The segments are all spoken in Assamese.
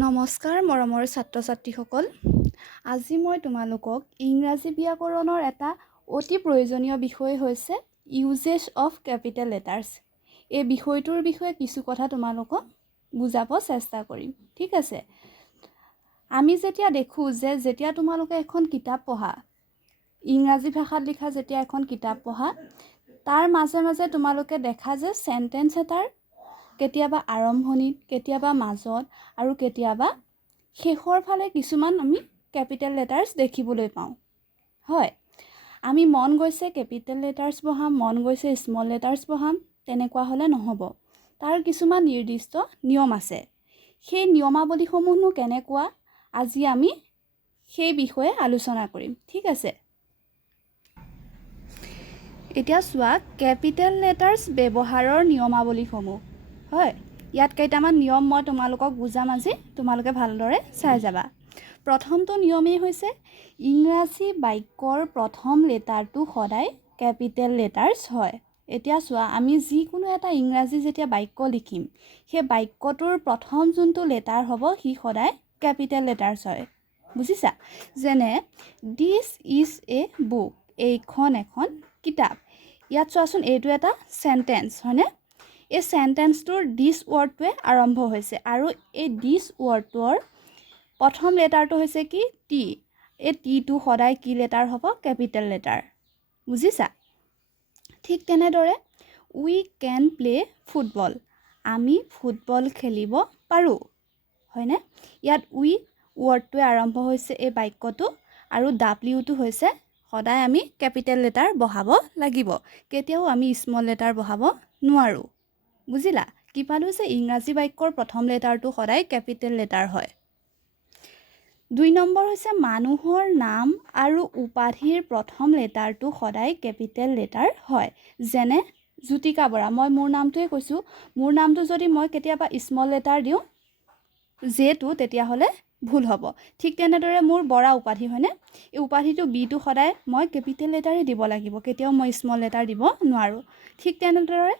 নমস্কাৰ মৰমৰ ছাত্ৰ ছাত্ৰীসকল। আজি মই তোমালোকক ইংৰাজী ব্যাকৰণৰ এটা অতি প্ৰয়োজনীয় বিষয় হৈছে ইউজেছ অফ কেপিটেল লেটাৰ্ছ। এই বিষয়টোৰ বিষয়ে কিছু কথা তোমালোকক বুজাব চেষ্টা কৰিম। ঠিক আছে, আমি যেতিয়া দেখোঁ যে যেতিয়া তোমালোকে এখন কিতাপ পঢ়া, ইংৰাজী ভাষাত লিখা যেতিয়া এখন কিতাপ পঢ়া, তাৰ মাজে মাজে তোমালোকে দেখা যে চেণ্টেন্স এটাৰ কেতিয়াবা আৰম্ভণিত, কেতিয়াবা মাজত আৰু কেতিয়াবা শেষৰ ফালে কিছুমান আমি কেপিটেল লেটাৰ্ছ দেখিবলৈ পাওঁ। হয়, আমি মন গৈছে কেপিটেল লেটাৰ্ছ পঢ়াম, মন গৈছে স্মল লেটাৰ্ছ পঢ়াম, তেনেকুৱা হ'লে নহ'ব। তাৰ কিছুমান নিৰ্দিষ্ট নিয়ম আছে। সেই নিয়মাৱলীসমূহনো কেনেকুৱা, আজি আমি সেই বিষয়ে আলোচনা কৰিম। ঠিক আছে, এতিয়া চোৱা কেপিটেল লেটাৰ্ছ ব্যৱহাৰৰ নিয়মাৱলীসমূহ। হয়, ইয়াত কেইটামান নিয়ম মই তোমালোকক বুজাম আজি, তোমালোকে ভালদৰে চাই যাবা। প্ৰথমটো নিয়মেই হৈছে ইংৰাজী বাক্যৰ প্ৰথম লেটাৰটো সদায় কেপিটেল লেটাৰ্ছ হয়। এতিয়া চোৱা, আমি যিকোনো এটা ইংৰাজী যেতিয়া বাক্য লিখিম, সেই বাক্যটোৰ প্ৰথম যোনটো লেটাৰ হ'ব সি সদায় কেপিটেল লেটাৰ্ছ হয়। বুজিছা? যেনে দিছ ইজ এ বুক, এইখন এখন কিতাপ। ইয়াত চোৱাচোন, এইটো এটা চেণ্টেন্স হয়নে? এই চেণ্টেন্সটোৰ দিছ ৱৰ্ডটোৱে আৰম্ভ হৈছে আৰু এই দিছ ৱৰ্ডটোৰ প্ৰথম লেটাৰটো হৈছে কি? টি। এই টিটো সদায় কি লেটাৰ হ'ব? Capital letter. বুজিছা? ঠিক তেনেদৰে উই কেন প্লে ফুটবল, আমি ফুটবল খেলিব পাৰোঁ। হয়নে? ইয়াত উই ৱৰ্ডটোৱে আৰম্ভ হৈছে এই বাক্যটো আৰু ডাব্লিউটো হৈছে সদায় আমি কেপিটেল লেটাৰ বহাব লাগিব, কেতিয়াও আমি স্মল লেটাৰ বহাব নোৱাৰোঁ। বুজিলা? কি পালোঁ যে ইংৰাজী বাক্যৰ প্ৰথম লেটাৰটো সদায় কেপিটেল লেটাৰ হয়। 2 নম্বৰ হৈছে মানুহৰ নাম আৰু উপাধিৰ প্ৰথম লেটাৰটো সদায় কেপিটেল লেটাৰ হয়। যেনে জ্যোতিকা বৰা, মই মোৰ নামটোৱে কৈছোঁ। মোৰ নামটো যদি মই কেতিয়াবা স্মল লেটাৰ দিওঁ জেটো, তেতিয়াহ'লে ভুল হ'ব। ঠিক তেনেদৰে মোৰ বৰা উপাধি হয়নে? এই উপাধিটো বিটো সদায় মই কেপিটেল লেটাৰেই দিব লাগিব, কেতিয়াও মই স্মল লেটাৰ দিব নোৱাৰোঁ। ঠিক তেনেদৰে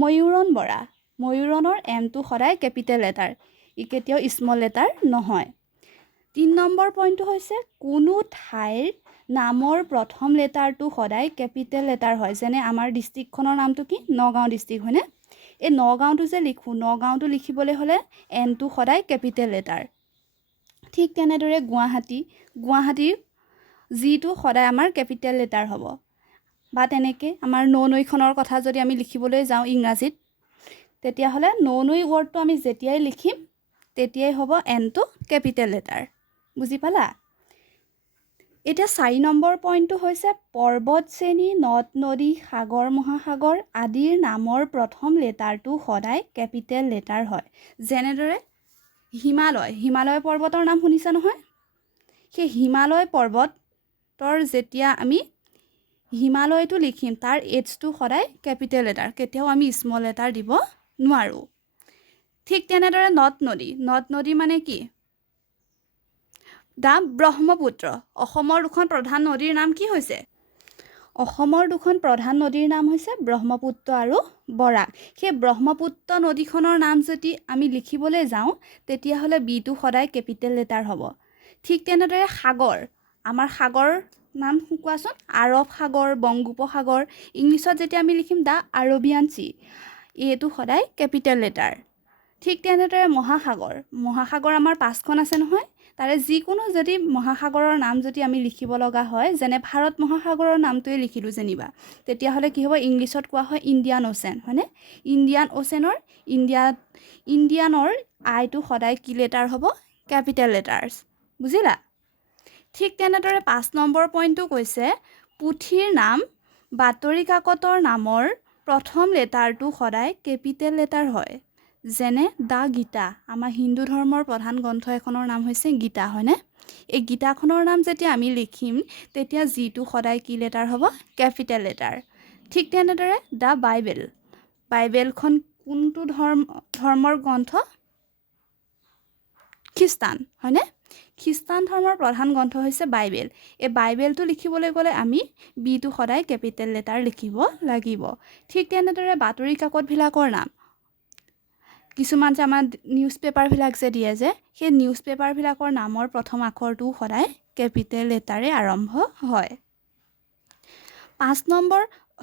ময়ূৰণ বৰা, ময়ূৰণৰ এমটো সদায় কেপিটেল লেটাৰ, ই কেতিয়াও স্মল লেটাৰ নহয়। 3 নম্বৰ পইণ্টটো হৈছে কোনো ঠাইৰ নামৰ প্ৰথম লেটাৰটো সদায় কেপিটেল লেটাৰ হয়। যেনে আমাৰ ডিষ্ট্ৰিক্টখনৰ নামটো কি? নগাঁও ডিষ্ট্ৰিক্ট হয়নে? এই নগাঁওটো যে লিখোঁ, নগাঁওটো লিখিবলৈ হ'লে এনটো সদায় কেপিটেল লেটাৰ। ঠিক তেনেদৰে গুৱাহাটী, গুৱাহাটীৰ যিটো সদায় আমাৰ কেপিটেল লেটাৰ হ'ব। বা তেনেকৈ আমাৰ নৈখনৰ কথা যদি আমি লিখিবলৈ যাওঁ ইংৰাজীত, তেতিয়াহ'লে নৈ ৱৰ্ডটো আমি যেতিয়াই লিখিম তেতিয়াই হ'ব এনটো কেপিটেল লেটাৰ। বুজি পালা? এতিয়া 4 নম্বৰ পইণ্টটো হৈছে পৰ্বত শ্ৰেণী, নদ নদী, সাগৰ মহাসাগৰ আদিৰ নামৰ প্ৰথম লেটাৰটো সদায় কেপিটেল লেটাৰ হয়। যেনেদৰে হিমালয়, হিমালয় পৰ্বতৰ নাম শুনিছা নহয়? সেই হিমালয় পৰ্বতৰ যেতিয়া আমি হিমালয়টো লিখিম, তাৰ এইচটো সদায় কেপিটেল লেটাৰ, কেতিয়াও আমি স্মল লেটাৰ দিব নোৱাৰোঁ। ঠিক তেনেদৰে নদ নদী, নদ নদী মানে কি? দা ব্ৰহ্মপুত্ৰ। অসমৰ দুখন প্ৰধান নদীৰ নাম কি হৈছে? অসমৰ দুখন প্ৰধান নদীৰ নাম হৈছে ব্ৰহ্মপুত্ৰ আৰু বৰাক। সেই ব্ৰহ্মপুত্ৰ নদীখনৰ নাম যদি আমি লিখিবলৈ যাওঁ, তেতিয়াহ'লে বিটো সদায় কেপিটেল লেটাৰ হ'ব। ঠিক তেনেদৰে সাগৰ, আমাৰ সাগৰ নাম কোৱাচোন? আৰৱ সাগৰ, বংগোপসাগৰ। ইংলিছত যেতিয়া আমি লিখিম দা আৰবিয়ান চি, এইটো সদায় কেপিটেল লেটাৰ। ঠিক তেনেদৰে মহাসাগৰ, মহাসাগৰ আমাৰ 5খন আছে নহয়? তাৰে যিকোনো যদি মহাসাগৰৰ নাম যদি আমি লিখিব লগা হয়, যেনে ভাৰত মহাসাগৰৰ নামটোৱে লিখিলোঁ যেনিবা, তেতিয়াহ'লে কি হ'ব? ইংলিছত কোৱা হয় ইণ্ডিয়ান অ'চেন হয়নে? ইণ্ডিয়ান অ'চেনৰ ইণ্ডিয়ানৰ আইটো সদায় কি লেটাৰ হ'ব? Capital letters. বুজিলা? ঠিক তেনেদৰে 5 নম্বৰ পইণ্টটো কৈছে পুথিৰ নাম, বাতৰি কাকতৰ নামৰ প্ৰথম লেটাৰটো সদায় কেপিটেল লেটাৰ হয়। যেনে দা গীতা, আমাৰ হিন্দু ধৰ্মৰ প্ৰধান গ্ৰন্থ এখনৰ নাম হৈছে গীতা হয়নে? এই গীতাখনৰ নাম যেতিয়া আমি লিখিম, তেতিয়া যিটো সদায় কি লেটাৰ হ'ব? Capital letter. ঠিক তেনেদৰে দা বাইবেল, বাইবেলখন কোনটো ধৰ্মৰ গ্ৰন্থ? খ্ৰীষ্টান হয়নে? খ্ৰীষ্টান ধৰ্মৰ প্ৰধান গ্ৰন্থ হৈছে বাইবেল। এই বাইবেলটো লিখিবলৈ গ'লে আমি বিটো সদায় কেপিটেল লেটাৰ লিখিব লাগিব। ঠিক তেনেদৰে বাতৰি কাকতবিলাকৰ নাম, কিছুমান যে আমাৰ নিউজ পেপাৰবিলাক যে দিয়ে যে সেই নিউজ পেপাৰবিলাকৰ নামৰ প্ৰথম আখৰটো সদায় কেপিটেল লেটাৰে আৰম্ভ হয়।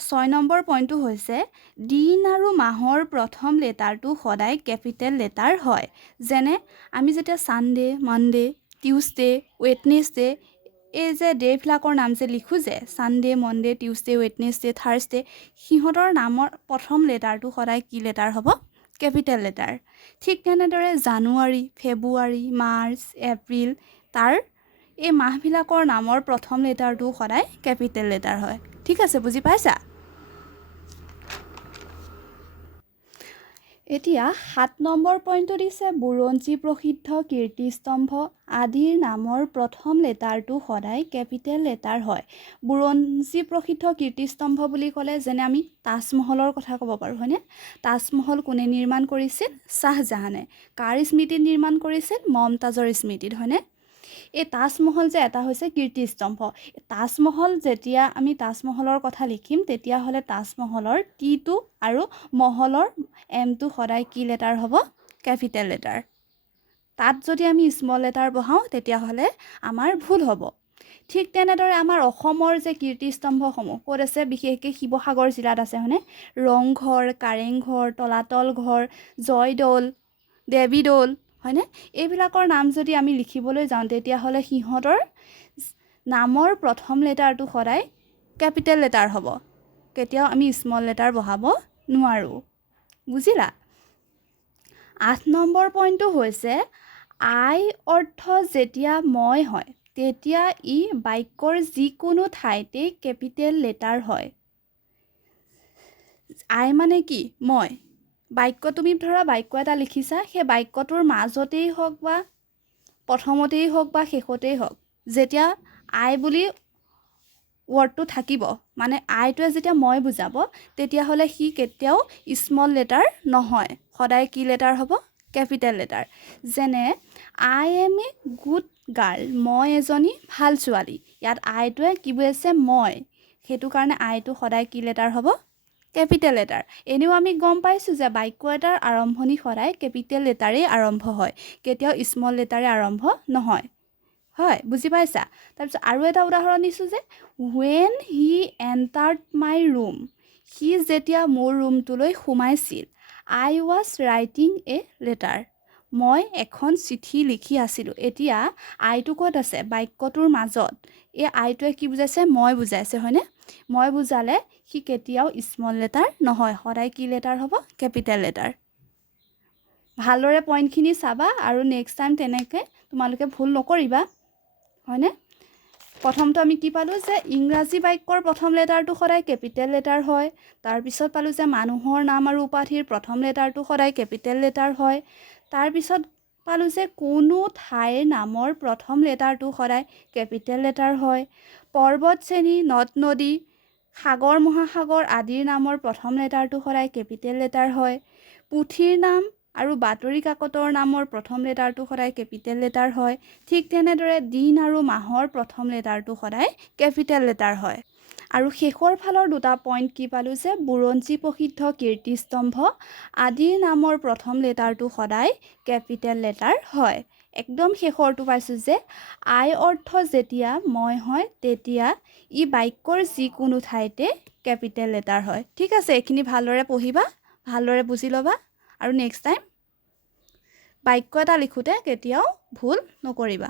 6 নম্বৰ পইণ্টটো হৈছে দিন আৰু মাহৰ প্ৰথম লেটাৰটো সদায় কেপিটেল লেটাৰ হয়। যেনে আমি যেতিয়া ছানডে, মানডে, টিউজডে, ৱেডনেছডে এই যে ডে'বিলাকৰ নাম যে লিখোঁ যে Sunday, Monday, Tuesday, Wednesday, Thursday সিহঁতৰ নামৰ প্ৰথম লেটাৰটো সদায় কি লেটাৰ হ'ব? Capital letter. ঠিক তেনেদৰে জানুৱাৰী, ফেব্ৰুৱাৰী, মাৰ্চ, এপ্ৰিল তাৰ এই মাহবিলাকৰ নামৰ প্ৰথম লেটাৰটো সদায় কেপিটেল লেটাৰ হয়। ঠিক আছে, বুজি পাইছা? এতিয়া 7 নম্বৰ পইণ্টটো দিছে বুৰঞ্জী প্ৰসিদ্ধ কীৰ্তিস্তম্ভ আদিৰ নামৰ প্ৰথম লেটাৰটো সদায় কেপিটেল লেটাৰ হয়। বুৰঞ্জী প্ৰসিদ্ধ কীৰ্তিস্তম্ভ বুলি ক'লে যেনে আমি তাজমহলৰ কথা ক'ব পাৰোঁ, হয়নে? তাজমহল কোনে নিৰ্মাণ কৰিছিল? শ্বাহজাহানে। কাৰ স্মৃতিত নিৰ্মাণ কৰিছিল? মমতাজৰ স্মৃতিত, হয়নে? এই তাজমহল যে এটা হৈছে কীৰ্তিস্তম্ভ। তাজমহল যেতিয়া আমি তাজমহলৰ কথা লিখিম তেতিয়াহ'লে তাজমহলৰ টিটো আৰু মহলৰ এমটো সদায় কি লেটাৰ হ'ব? Capital letter. তাত যদি আমি স্মল লেটাৰ বহাওঁ তেতিয়াহ'লে আমাৰ ভুল হ'ব। ঠিক তেনেদৰে আমাৰ অসমৰ যে কীৰ্তিস্তম্ভসমূহ ক'ত আছে? বিশেষকৈ শিৱসাগৰ জিলাত আছে, হয়নে? ৰংঘৰ, কাৰেংঘৰ, তলাতল ঘৰ, জয়দৌল, দেৱীদৌল, হয়নে? এইবিলাকৰ নাম যদি আমি লিখিবলৈ যাওঁ তেতিয়াহ'লে সিহঁতৰ নামৰ প্ৰথম লেটাৰটো সদায় কেপিটেল লেটাৰ হ'ব। কেতিয়াও আমি স্মল লেটাৰ বহাব নোৱাৰোঁ। বুজিলা? 8 নম্বৰ পইণ্টটো হৈছে আই অৰ্থ যেতিয়া মই হয় তেতিয়া ই বাক্যৰ যিকোনো ঠাইতেই কেপিটেল লেটাৰ হয়। আই মানে কি? মই। বাক্য তুমি ধৰা বাক্য এটা লিখিছা, সেই বাক্যটোৰ মাজতেই হওক বা প্ৰথমতেই হওক বা শেষতেই হওক যেতিয়া আই বুলি ৱৰ্ডটো থাকিব, মানে আইটোৱে যেতিয়া মই বুজাব তেতিয়াহ'লে সি কেতিয়াও স্মল লেটাৰ নহয়, সদায় কি লেটাৰ হ'ব? Capital letter. যেনে I am a good girl, মই এজনী ভাল ছোৱালী। ইয়াত আইটোৱে কি বুজাইছে? মই। সেইটো কাৰণে আইটো সদায় কি লেটাৰ হ'ব? Capital letter. এনেও আমি গম পাইছোঁ যে বাক্য এটাৰ আৰম্ভণি সদায় কেপিটেল লেটাৰেই আৰম্ভ হয়, কেতিয়াও স্মল লেটাৰে আৰম্ভ নহয়। হয়, বুজি পাইছা? তাৰপিছত আৰু এটা উদাহৰণ দিছোঁ যে when he entered my room, সি যেতিয়া মোৰ ৰুমটোলৈ সোমাইছিল। I was writing a letter, মই এখন চিঠি লিখি আছিলোঁ। এতিয়া আইটো ক'ত আছে? বাক্যটোৰ মাজত। এই আইটোৱে কি বুজাইছে? মই বুজাইছে, হয়নে? মই বুজালে সি কেতিয়াও স্মল লেটাৰ নহয়, সদায় কি লেটাৰ হ'ব? Capital letter. ভালদৰে পইণ্টখিনি চাবা আৰু নেক্সট টাইম তেনেকৈ তোমালোকে ভুল নকৰিবা, হয়নে? প্ৰথমটো আমি কি পালোঁ যে ইংৰাজী বাক্যৰ প্ৰথম লেটাৰটো সদায় কেপিটেল লেটাৰ হয়। তাৰপিছত পালোঁ যে মানুহৰ নাম আৰু উপাধিৰ প্ৰথম লেটাৰটো সদায় কেপিটেল লেটাৰ হয়। তাৰপিছত পালোঁ যে কোনো ঠাইৰ নামৰ প্ৰথম লেটাৰটো সদায় কেপিটেল লেটাৰ হয়। পৰ্বত শ্ৰেণী, নদ নদী, সাগৰ মহাসাগৰ আদিৰ নামৰ প্ৰথম লেটাৰটো সদায় কেপিটেল লেটাৰ হয়। পুথিৰ নাম আৰু বাতৰি কাকতৰ নামৰ প্ৰথম লেটাৰটো সদায় কেপিটেল লেটাৰ হয়। ঠিক তেনেদৰে দিন আৰু মাহৰ প্ৰথম লেটাৰটো সদায় কেপিটেল লেটাৰ হয়। আৰু শেষৰ ফালৰ দুটা পইণ্ট কি পালোঁ যে বুৰঞ্জী প্ৰসিদ্ধ কীৰ্তিস্তম্ভ আদিৰ নামৰ প্ৰথম লেটাৰটো সদায় কেপিটেল লেটাৰ হয়। একদম শেষৰটো পাইছোঁ যে আই অৰ্থ যেতিয়া মই হয় তেতিয়া ই বাক্যৰ যিকোনো ঠাইতে কেপিটেল লেটাৰ হয়। ঠিক আছে, এইখিনি ভালদৰে পঢ়িবা, ভালদৰে বুজি ল'বা আৰু নেক্সট টাইম বাক্য এটা লিখোঁতে কেতিয়াও ভুল নকৰিবা।